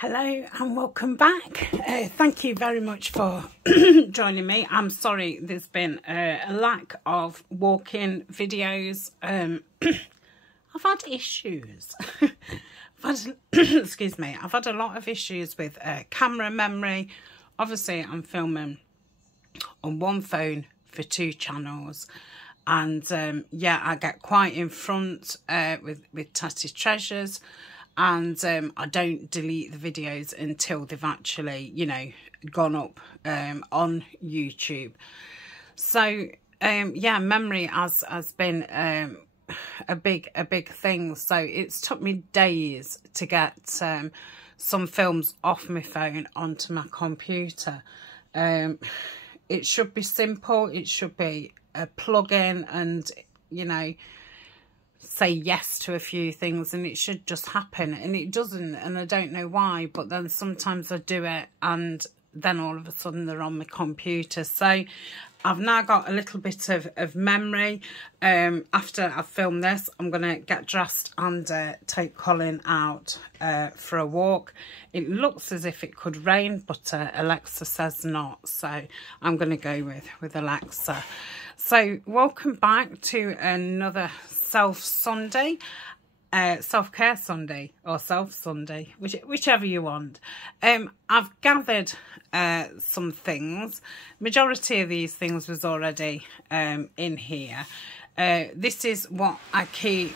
Hello and welcome back. Thank you very much for joining me. I'm sorry there's been a lack of walk-in videos. I've had issues. Excuse me. I've had a lot of issues with camera memory. Obviously, I'm filming on one phone for 2 channels. And yeah, I get quite in front with Tatty Treasures. And I don't delete the videos until they've actually, you know, gone up on YouTube. So, yeah, memory has been a big thing. So it's took me days to get some films off my phone onto my computer. It should be simple. It should be a plug-in and, you know, say yes to a few things and it should just happen, and it doesn't, and I don't know why. But then sometimes I do it and then all of a sudden they're on my computer. So I've now got a little bit of memory. After I've filmed this, I'm going to get dressed and take Colin out for a walk. It looks as if it could rain, but Alexa says not, so I'm going to go with Alexa. So welcome back to another self-care Sunday or self-Sunday, whichever you want. I've gathered some things. Majority of these things was already in here. This is what I keep,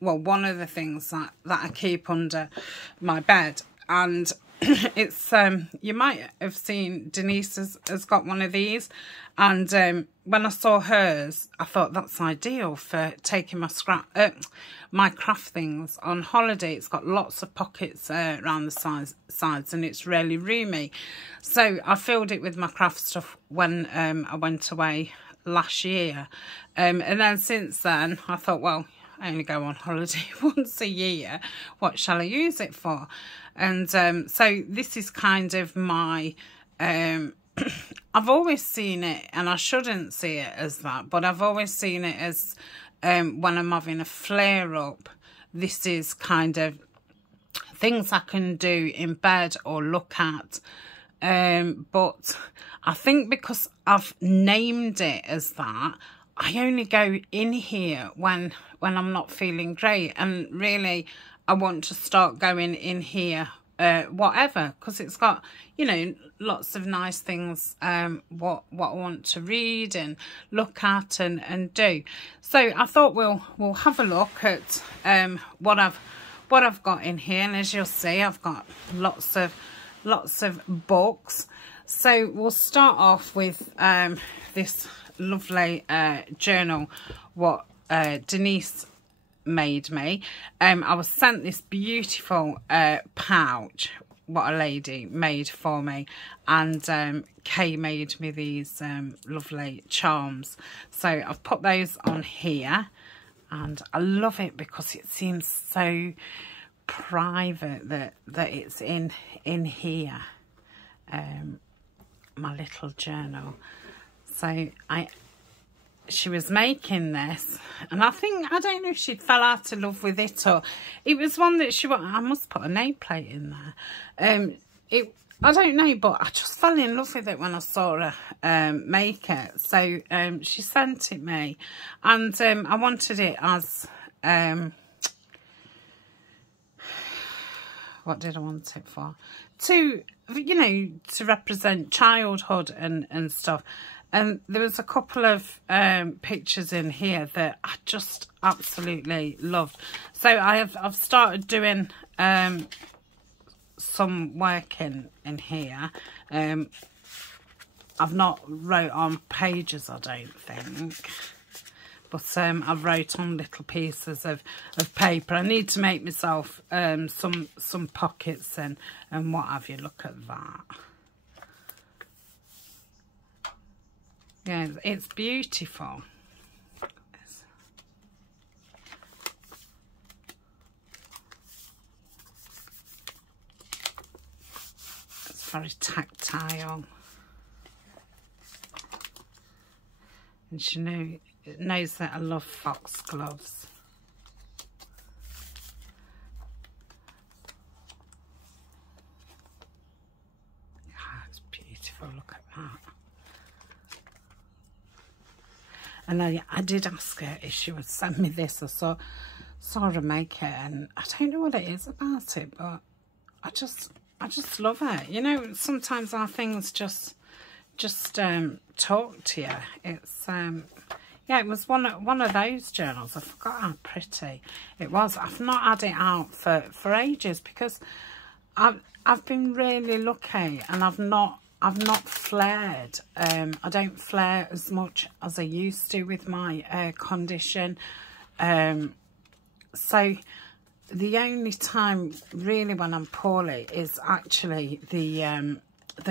well, one of the things that I keep under my bed. And it's you might have seen Denise has got one of these, and when I saw hers, I thought that's ideal for taking my craft things on holiday. It's got lots of pockets around the sides and it's really roomy. So I filled it with my craft stuff when I went away last year, and then since then I thought, well, I only go on holiday once a year. What shall I use it for? And so this is kind of my... I've always seen it, and I shouldn't see it as that, but I've always seen it as when I'm having a flare-up, this is kind of things I can do in bed or look at. But I think because I've named it as that, I only go in here when I'm not feeling great, and really I want to start going in here whatever, because it's got, you know, lots of nice things what I want to read and look at and do. So I thought we'll have a look at what I've got in here, and as you'll see, I've got lots of books. So we'll start off with this lovely journal what Denise made me. I was sent this beautiful pouch what a lady made for me, and Kay made me these lovely charms. So I've put those on here, and I love it because it seems so private that it's in here, my little journal. So she was making this, and I don't know if she fell out of love with it, or it was one that I must put a nameplate in there. I don't know, but I just fell in love with it when I saw her make it. So she sent it me, and I wanted it as what did I want it for? To, you know, to represent childhood and stuff. And there was a couple of pictures in here that I just absolutely loved. So I've started doing some work in here. I've not wrote on pages, I don't think, but I've wrote on little pieces of paper. I need to make myself some pockets and what have you. Look at that. Yeah, it's beautiful. It's very tactile. And she knows that I love foxgloves. have a look at that. And I did ask her if she would send me this. I saw her make it, and I don't know what it is about it, but I just love it. You know, sometimes our things just talk to you. It's yeah, it was one of those journals. I forgot how pretty it was. I've not had it out for ages because I've been really lucky, and I've not flared. I don't flare as much as I used to with my condition. So the only time really when I'm poorly is actually the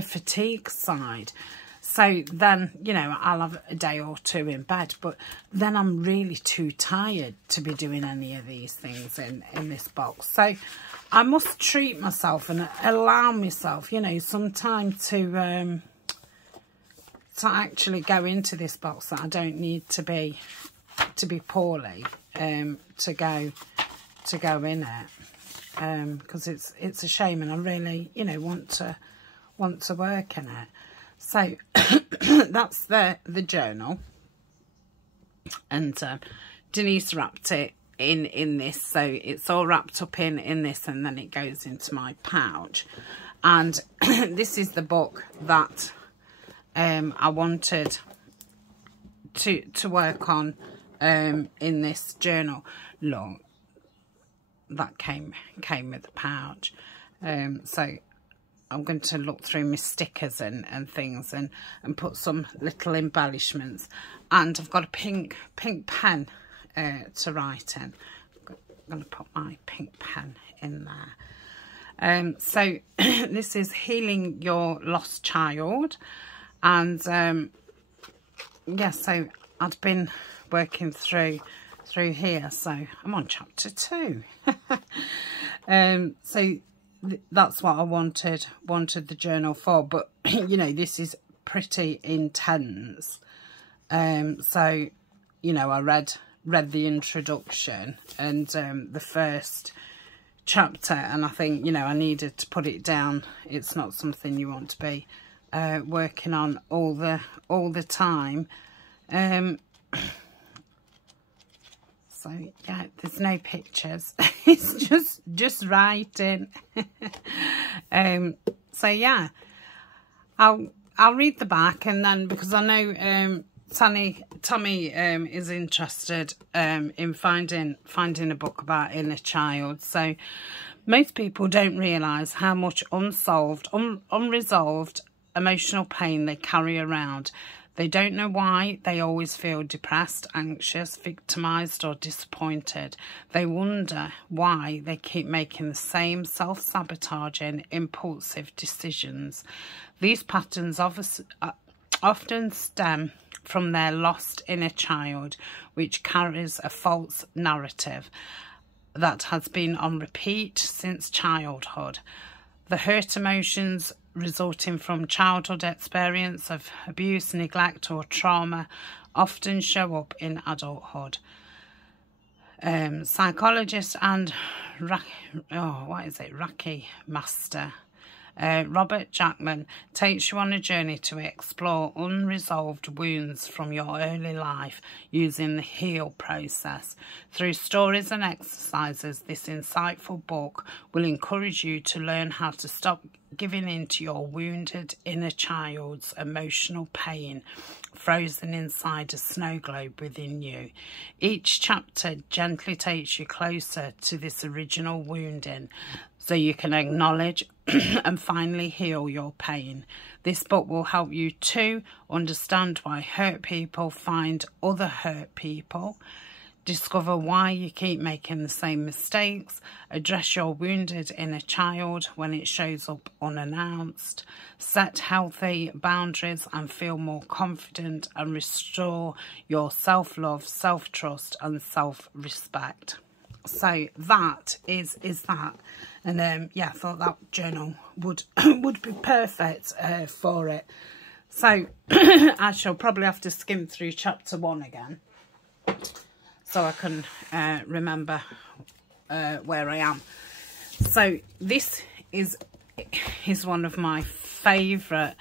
fatigue side. So then, you know, I'll have a day or two in bed, but then I'm really too tired to be doing any of these things in this box. So I must treat myself and allow myself, you know, some time to actually go into this box that I don't need to be poorly to go in it, because it's a shame, and I really, you know, want to work in it. So that's the journal, and Denise wrapped it in this, so it's all wrapped up in this, and then it goes into my pouch. And this is the book that I wanted to work on in this journal. Look, that came with the pouch. So I'm going to look through my stickers and things and put some little embellishments. And I've got a pink pen to write in. I'm going to put my pink pen in there. So this is Healing Your Lost Child. And yeah, so I'd been working through here, so I'm on chapter 2. So that's what I wanted the journal for, but you know, this is pretty intense. So you know, I read the introduction and the first chapter, and I think, you know, I needed to put it down. It's not something you want to be working on all the time. So yeah, there's no pictures. It's just writing. So yeah, I'll read the back, and then, because I know Tommy is interested in finding a book about inner child. So most people don't realise how much unresolved emotional pain they carry around. They don't know why they always feel depressed, anxious, victimised or disappointed. They wonder why they keep making the same self-sabotaging, impulsive decisions. These patterns often stem from their lost inner child, which carries a false narrative that has been on repeat since childhood. The hurt emotions resulting from childhood experience of abuse, neglect or trauma often show up in adulthood. Psychologist and Reiki master Robert Jackman takes you on a journey to explore unresolved wounds from your early life using the HEAL process. Through stories and exercises, this insightful book will encourage you to learn how to stop giving in to your wounded inner child's emotional pain frozen inside a snow globe within you. Each chapter gently takes you closer to this original wounding, so you can acknowledge and finally heal your pain. This book will help you to understand why hurt people find other hurt people, discover why you keep making the same mistakes, address your wounded inner child when it shows up unannounced, set healthy boundaries and feel more confident, and restore your self-love, self-trust and self-respect. So that is that. And yeah, I thought that journal would be perfect for it. So I shall probably have to skim through chapter 1 again, so I can remember where I am. So this is one of my favourite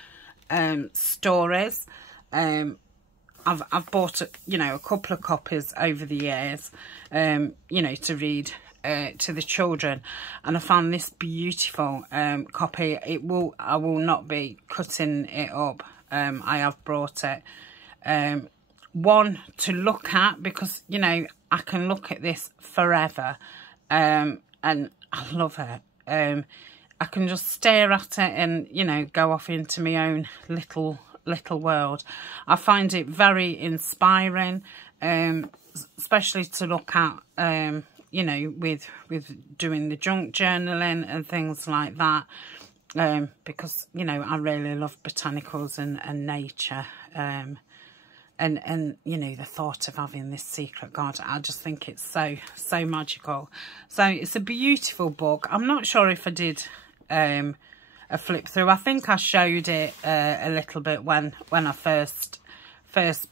stories. I've bought, you know, a couple of copies over the years, you know, to read to the children, and I found this beautiful copy. I will not be cutting it up. I have brought it. One to look at, because, you know, I can look at this forever, and I love it. I can just stare at it and, you know, go off into my own little world. I find it very inspiring, especially to look at, you know, with doing the junk journaling and things like that, because, you know, I really love botanicals and nature, and you know, the thought of having this secret garden, I just think it's so magical. So it's a beautiful book. I'm not sure if I did a flip through. I think I showed it a little bit when I first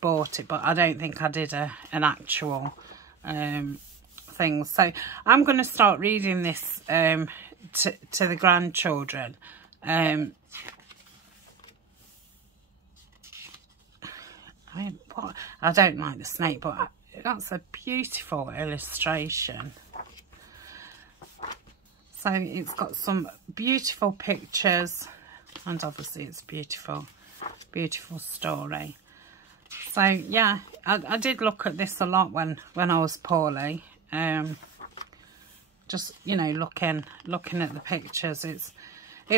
bought it, but I don't think I did an actual thing. So I'm going to start reading this to the grandchildren. I mean, I don't like the snake, but that's a beautiful illustration. So it's got some beautiful pictures, and obviously it's beautiful story. So yeah, I did look at this a lot when I was poorly. Just, you know, looking at the pictures. It's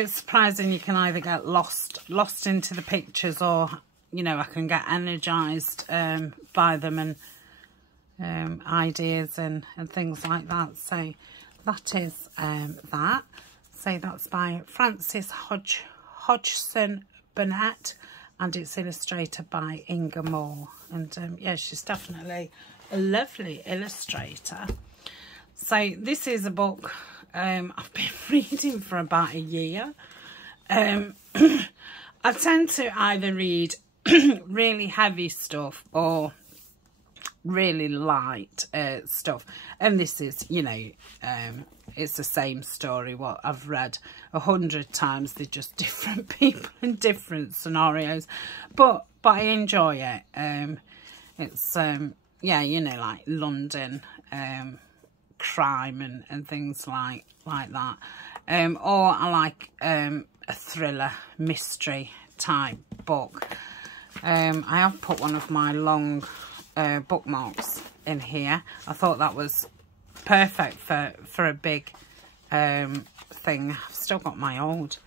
surprising you can either get lost into the pictures, or, you know, I can get energized by them, and ideas and things like that. So that is that. So that's by Frances Hodgson Burnett, and it's illustrated by Inga Moore. And yeah, she's definitely a lovely illustrator. So this is a book I've been reading for about a year. I tend to either read really heavy stuff or really light stuff, and this is, you know, it's the same story what I've read 100 times. They're just different people and different scenarios, but I enjoy it. It's yeah, you know, like London crime and things like that, or I like a thriller mystery type book. I have put one of my long bookmarks in here. I thought that was perfect for a big thing. I've still got my old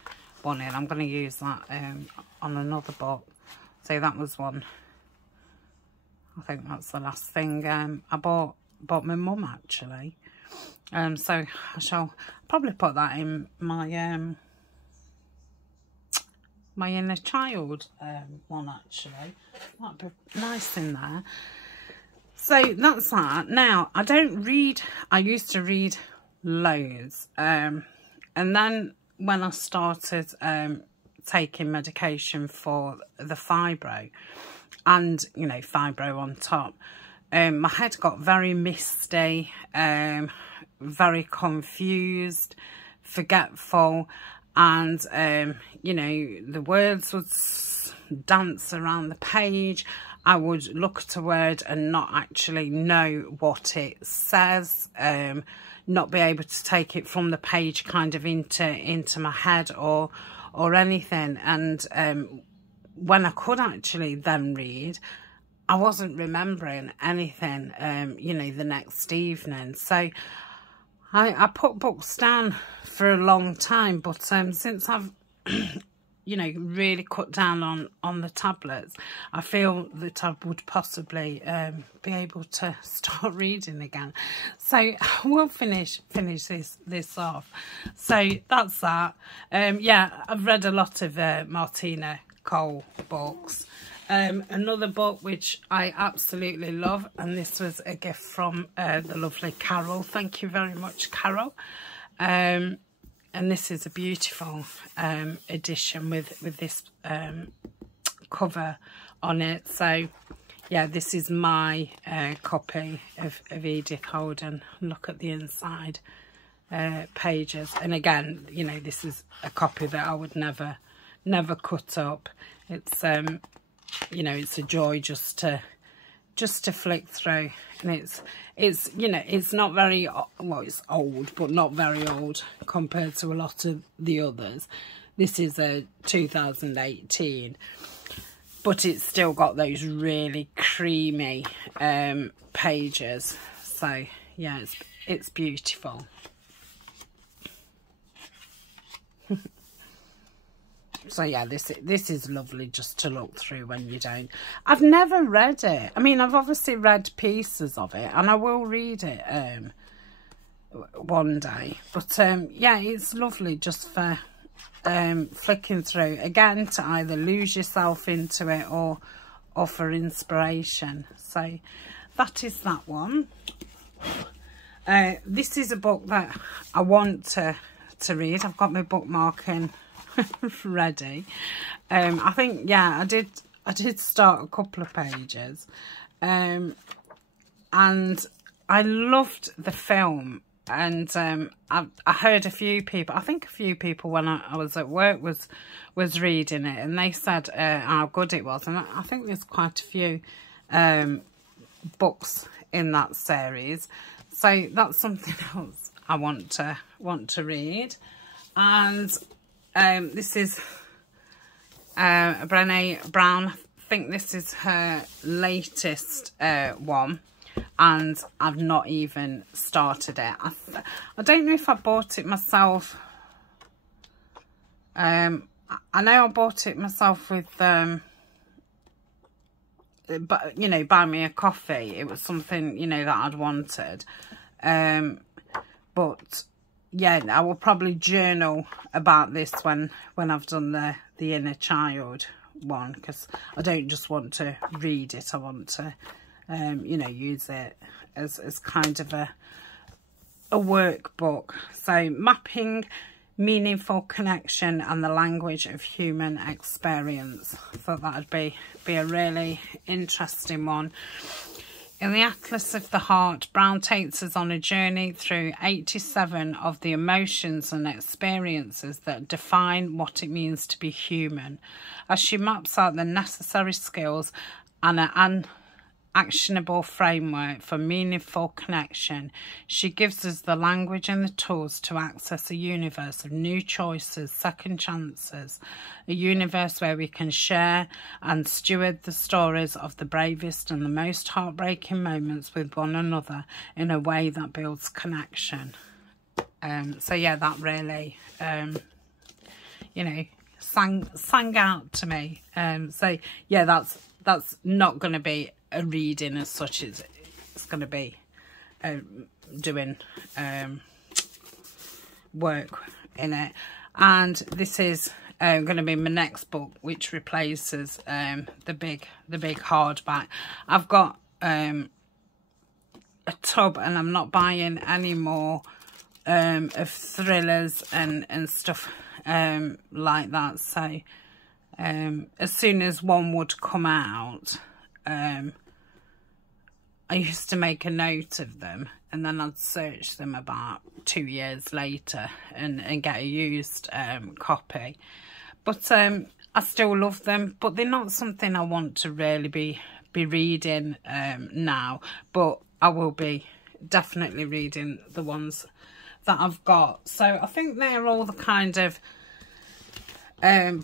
one in. I'm going to use that on another book. So that was one. I think that's the last thing I bought my mum, actually. So I shall probably put that in my my inner child one, actually. That'd be nice in there. So that's that. Now, I don't read. I used to read loads, and then when I started taking medication for the fibro, and, you know, fibro on top, my head got very misty, very confused, forgetful, and you know, the words would dance around the page. I would look at a word and not actually know what it says, not be able to take it from the page kind of into my head or anything. And when I could actually then read, I wasn't remembering anything, you know, the next evening. So I put books down for a long time, but since I've, you know, really cut down on the tablets, I feel that I would possibly be able to start reading again. So we'll finish this off. So that's that. Yeah, I've read a lot of Martina Cole books. Another book which I absolutely love, and this was a gift from the lovely Carol. Thank you very much, Carol. And this is a beautiful edition with this cover on it. So yeah, this is my copy of Edith Holden. Look at the inside pages, and again, you know, this is a copy that I would never cut up. It's you know, it's a joy just to flick through. And it's you know, it's not very, well, it's old, but not very old compared to a lot of the others. This is a 2018, but it's still got those really creamy pages. So yeah, it's beautiful. So yeah, this is lovely just to look through when you don't. I've never read it. I mean, I've obviously read pieces of it, and I will read it one day. But yeah, it's lovely just for flicking through, again, to either lose yourself into it or for inspiration. So that is that one. This is a book that I want to read. I've got my bookmarking ready. I think, yeah, I did start a couple of pages, and I loved the film. And I heard a few people, I think a few people when I was at work was reading it, and they said how good it was. And I think there's quite a few books in that series, so that's something else I want to read. And this is Brené Brown. I think this is her latest one, and I've not even started it. I don't know if I bought it myself. I know I bought it myself with but you know, Buy Me a Coffee. It was something, you know, that I'd wanted. But yeah, I will probably journal about this when I've done the Inner Child one, because I don't just want to read it. I want to you know, use it as kind of a workbook. So, mapping meaningful connection and the language of human experience. I thought that would be a really interesting one. In the Atlas of the Heart, Brown takes us on a journey through 87 of the emotions and experiences that define what it means to be human, as she maps out the necessary skills and an actionable framework for meaningful connection. She gives us the language and the tools to access a universe of new choices, second chances, a universe where we can share and steward the stories of the bravest and the most heartbreaking moments with one another in a way that builds connection. So yeah, that really you know, sang out to me. So yeah, that's not going to be a reading as such. It's going to be doing work in it. And this is going to be my next book, which replaces the big hardback. I've got a tub, and I'm not buying any more of thrillers and stuff like that. So as soon as one would come out, I used to make a note of them, and then I'd search them about 2 years later and get a used copy. But I still love them, but they're not something I want to really be reading now. But I will be definitely reading the ones that I've got. So I think they're all the kind of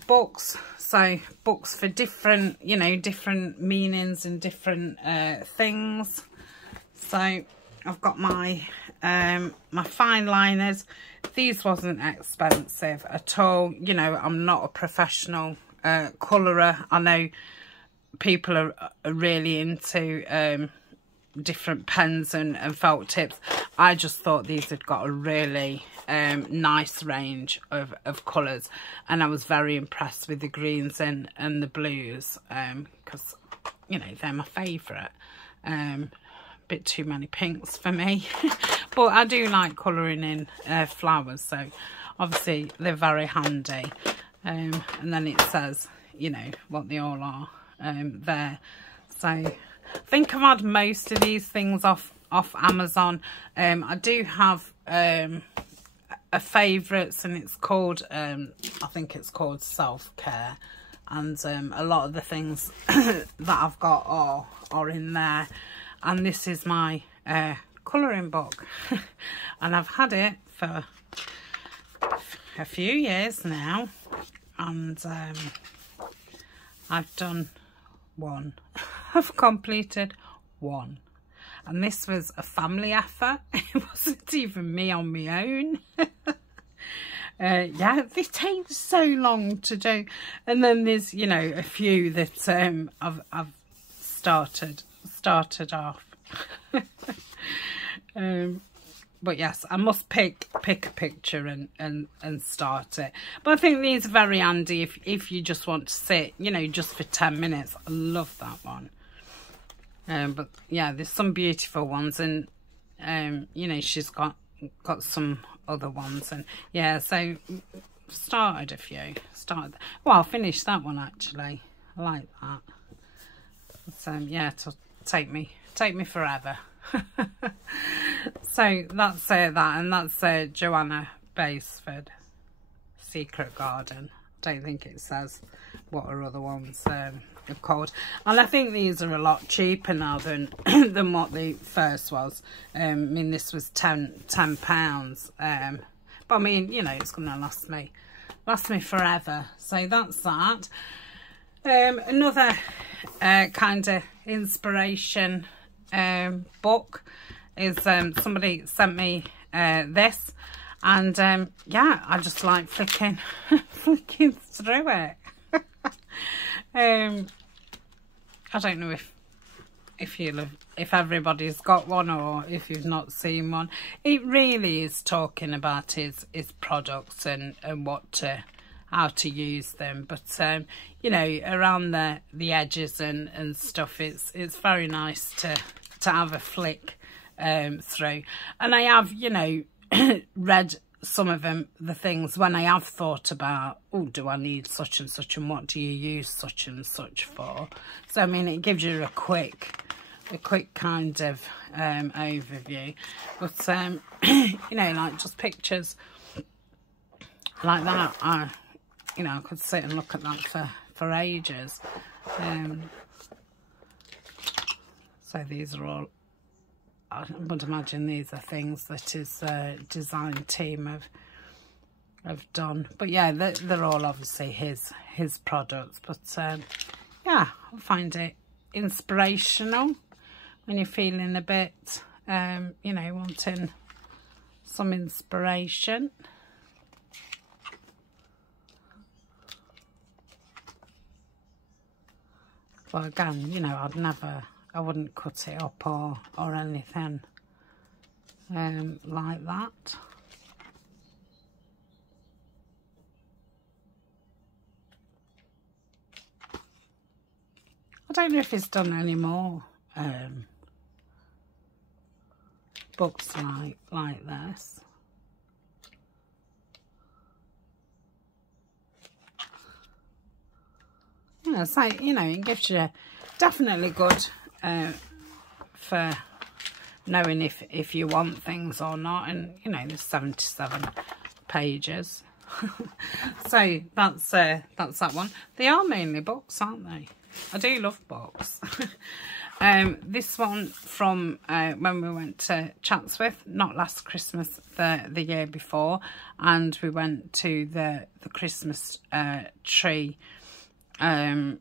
books. So books for different, you know, different meanings and different things. So I've got my my fine liners. These wasn't expensive at all. You know, I'm not a professional colourer. I know people are really into different pens and felt tips. I just thought these had got a really nice range of colours, and I was very impressed with the greens and the blues, because you know, they're my favourite. Bit too many pinks for me. But I do like colouring in flowers, so obviously they're very handy. And then it says, you know, what they all are there. So I think I've had most of these things off Amazon. I do have a favourites, and it's called I think it's called Self-Care. and a lot of the things that I've got are in there. And this is my colouring book, and I've had it for a few years now, and I've done one. I've completed one, and this was a family effort. It wasn't even me on my own. Yeah, they take so long to do, and then there's, you know, a few that I've started off. But yes, I must pick a picture and start it. But I think these are very handy if you just want to sit, you know, just for 10 minutes. I love that one. But yeah, there's some beautiful ones, and you know, she's got some other ones, and yeah, so started a few. Well, I finished that one actually. I like that. So yeah, it'll take me forever. So that's that, and that's Joanna Basford Secret Garden. I don't think it says what her other ones are called, and I think these are a lot cheaper now than than what the first was. I mean, this was £10, but I mean, you know, it's gonna last me forever. So that's that. Another kind of inspiration book is somebody sent me this, and yeah, I just like flicking through it. I don't know if everybody's got one, or if you've not seen one. It really is talking about his products and how to use them, but you know, around the edges and stuff, it's very nice to have a flick through. And I have, you know, read some of them, the things when I have thought about, oh, do I need such and such, and what do you use such and such for? So I mean, it gives you a quick kind of overview. But you know, like just pictures like that, you know, I could sit and look at that for ages. So these are all, I would imagine these are things that his design team have done. But yeah, they're all obviously his products. But yeah, I find it inspirational when you're feeling a bit, you know, wanting some inspiration. Well, again, you know, I wouldn't cut it up or anything like that. I don't know if he's done any more books like this. Yeah, so, you know, it gives you definitely good for knowing if you want things or not. And you know, there's 77 pages. So that's that one. They are mainly books, aren't they? I do love books. This one from when we went to Chatsworth, not last Christmas, the year before, and we went to the Christmas tree, you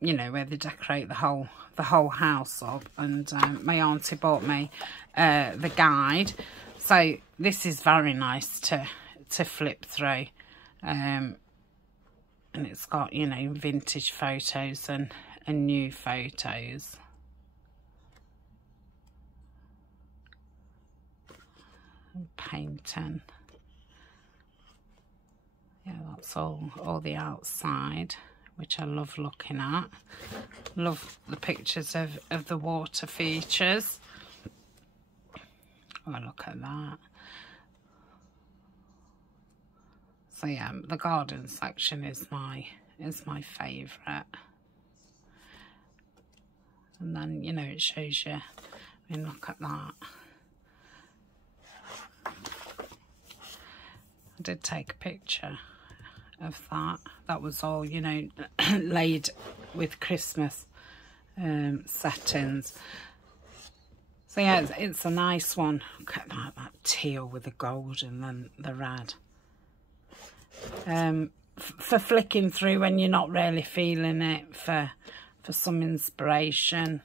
know, where they decorate the whole house up, and my auntie bought me the guide. So this is very nice to flip through, and it's got, you know, vintage photos and new photos. And painting. Yeah, that's all the outside, which I love looking at. Love the pictures of the water features. Oh, look at that. So yeah, the garden section is my favourite. And then, you know, it shows you, I mean, look at that. I did take a picture of that. That was all, you know, laid with Christmas settings. So yeah, it's a nice one. Look at that teal with the gold and then the red. For flicking through when you're not really feeling it, for some inspiration,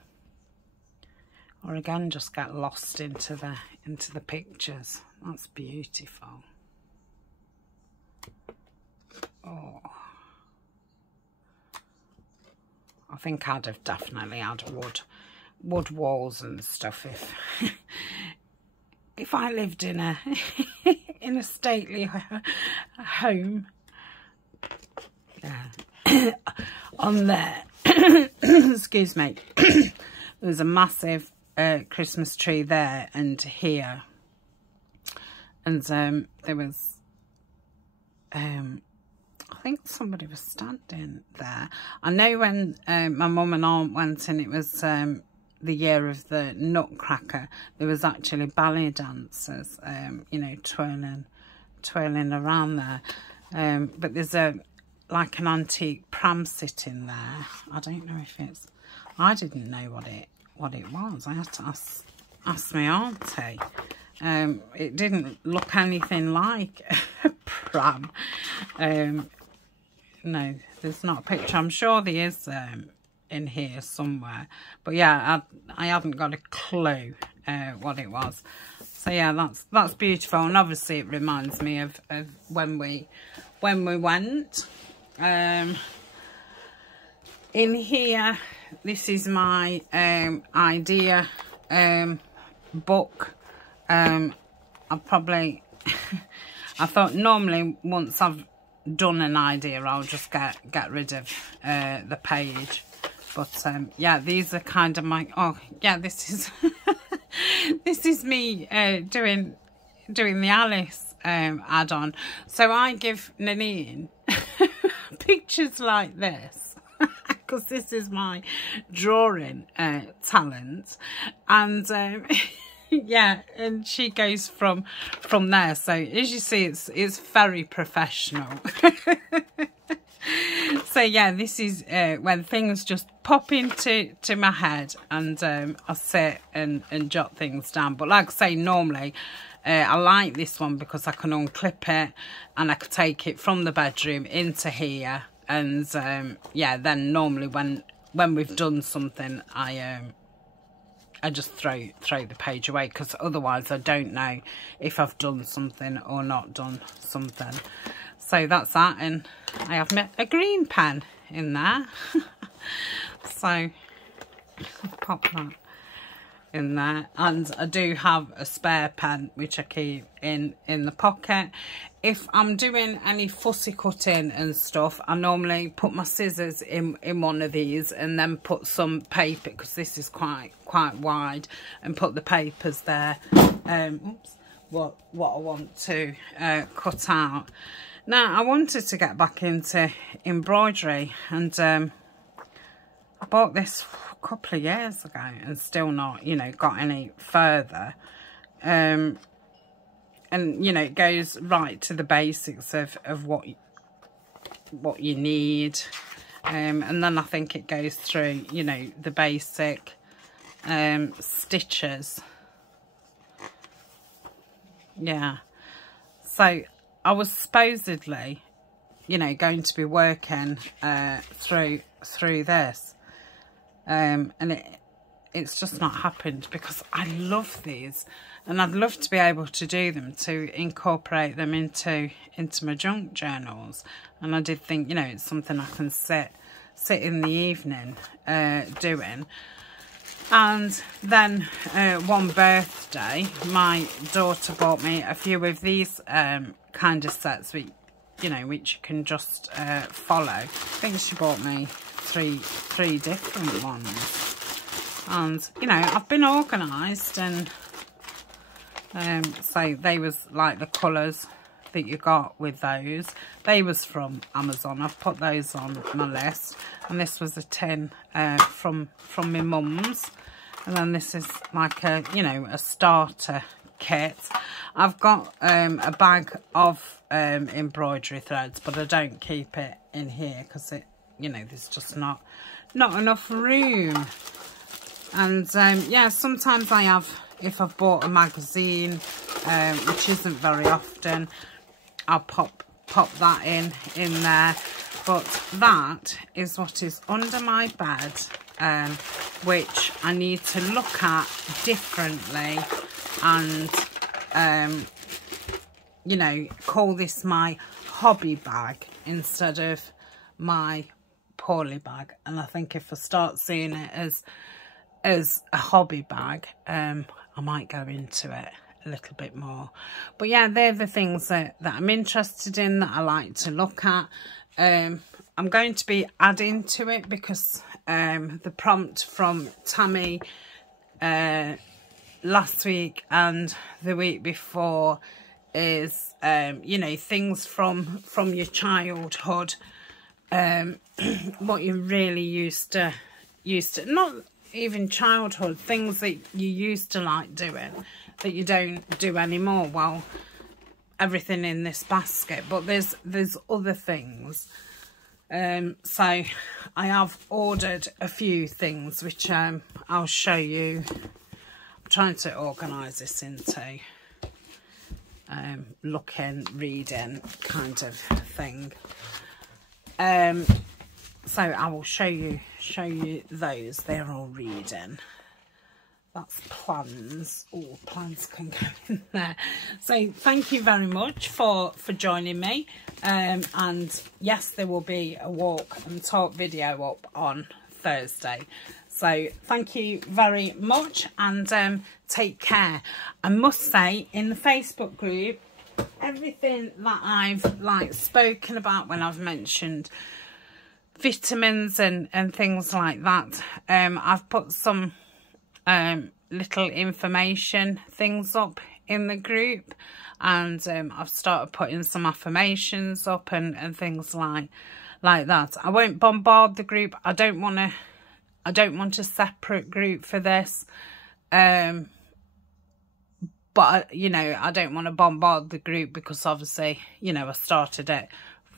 or again just get lost into the pictures. That's beautiful. Oh, I think I'd have definitely had wood walls and stuff if I lived in a in a stately home. Yeah. On there, excuse me, there's a massive Christmas tree there and here, and there was I think somebody was standing there. I know when my mum and aunt went, and it was the year of the Nutcracker, there was actually ballet dancers, you know, twirling around there. But there's like an antique pram sitting there. I don't know if it's, I didn't know what it was. I had to ask my auntie. It didn't look anything like a pram. No, there's not a picture. I'm sure there is in here somewhere, but yeah, I haven't got a clue what it was. So yeah, that's beautiful, and obviously it reminds me of when we went. In here, this is my idea book. I probably I thought normally once I've done an idea, I'll just get rid of the page, but yeah, these are kind of my, oh yeah, this is this is me doing the Alice add-on. So I give Nanine pictures like this because this is my drawing talent, and yeah, and she goes from there. So as you see, it's very professional. So yeah, this is when things just pop into my head, and I sit and jot things down. But like I say, normally I like this one because I can unclip it and I can take it from the bedroom into here, and yeah, then normally when we've done something, I just throw the page away, because otherwise I don't know if I've done something or not done something. So that's that, and I have a green pen in there. So I'll pop that in there, and I do have a spare pen which I keep in the pocket. If I'm doing any fussy cutting and stuff, I normally put my scissors in one of these, and then put some paper, because this is quite wide, and put the papers there. Oops, what I want to cut out. Now I wanted to get back into embroidery, and I bought this a couple of years ago and still not, you know, got any further. And you know, it goes right to the basics of what you need, and then I think it goes through, you know, the basic stitches. Yeah, so I was supposedly, you know, going to be working through this, and it's just not happened, because I love these, and I'd love to be able to do them, to incorporate them into my junk journals. And I did think, you know, it's something I can sit in the evening doing. And then one birthday, my daughter bought me a few of these kind of sets, which, you know, which you can just follow. I think she bought me three different ones. And, you know, I've been organised, and so they was like the colours that you got with those. They was from Amazon. I've put those on my list. And this was a tin from my mum's. And then this is like a, you know, a starter kit. I've got a bag of embroidery threads, but I don't keep it in here because it, you know, there's just not enough room. And yeah, sometimes I have, if I've bought a magazine, which isn't very often, I'll pop that in there. But that is what is under my bed, which I need to look at differently and you know, call this my hobby bag instead of my poorly bag. And I think if I start seeing it as a hobby bag, I might go into it a little bit more. But yeah, they're the things that I'm interested in, that I like to look at. I'm going to be adding to it because the prompt from Tammy last week and the week before is you know, things from your childhood, what you really used to, not even childhood, things that you used to like doing that you don't do anymore. Well, everything in this basket, but there's other things. So I have ordered a few things which I'll show you. I'm trying to organise this into looking, reading kind of thing. So I will show you those. They're all reading. That's plans. Oh, plans can go in there. So thank you very much for joining me. And yes, there will be a walk and talk video up on Thursday. So thank you very much, and take care. I must say, in the Facebook group, everything that I've like spoken about when I've mentioned vitamins and things like that, I've put some little information things up in the group, and I've started putting some affirmations up and things like that. I won't bombard the group. I don't want a separate group for this, but you know, I don't want to bombard the group because obviously, you know, I started it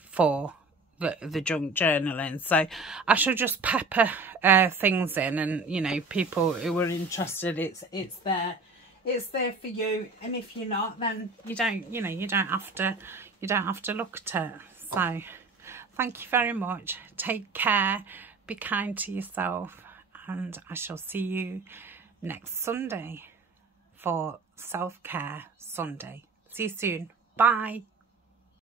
for the junk journaling. So I shall just pepper things in, and you know, people who are interested, it's there for you. And if you're not, then you don't have to look at it. So thank you very much. Take care, be kind to yourself, and I shall see you next Sunday for Self-Care Sunday. See you soon. Bye.